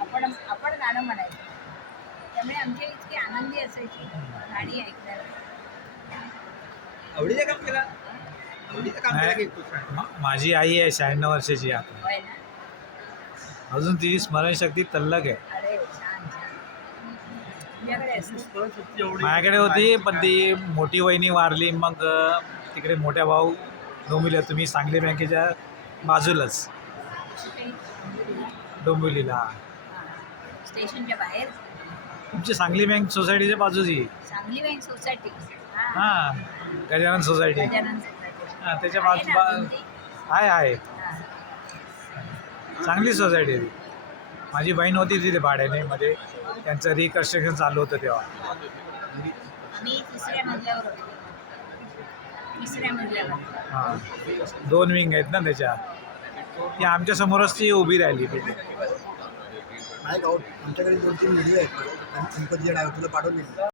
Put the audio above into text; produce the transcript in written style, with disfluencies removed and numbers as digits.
आपण आपण गाणं म्हणायचं. त्यामुळे आमची इतकी आनंदी असायची गाणी ऐकण्याला. आवडीचं काम केला, आवडीचं काम केलं की तू सांग. माझी आई आहे 96 वर्षाची आता, होय ना. अजून तिची स्मरणशक्ती तल्लक आहे. अरे छान छान. तुझ्याकडे असते. माझ्याकडे होती, पण ती मोठी वहिनी वारली. मग तिकडे मोठ्या भाऊ डोंबिवली, तुम्ही सांगली बँकेच्या बाजूलाच कुठे? डोंबिवलीला. हां. स्टेशनच्या बाहेर तुमची सांगली बँक सोसायटीच्या बाजूची. Sangli bank society. हां, गजानन सोसायटी. गजानन सोसायटी. हां, त्याच्या आहे ना अजून बाजू ती? आहे. हां. चांगली सोसायटी ती. माझी बहीण होती तिथे भाड्याने मध्ये, त्यांचं रिकन्स्ट्रक्शन चालू होतं तेव्हा. आम्ही तिसऱ्या मजल्यावर होतो. तिसऱ्या मजल्यावर. हां, 2 विंग आहेत ना त्याच्या. ती आमच्या समोरच ती उभी राहिली तिथे. नाही गाव आमच्याकडे 2-3 व्हिडिओ आहेत आणि गणपतीच्या डायव्हर तुला पाठवून देईल.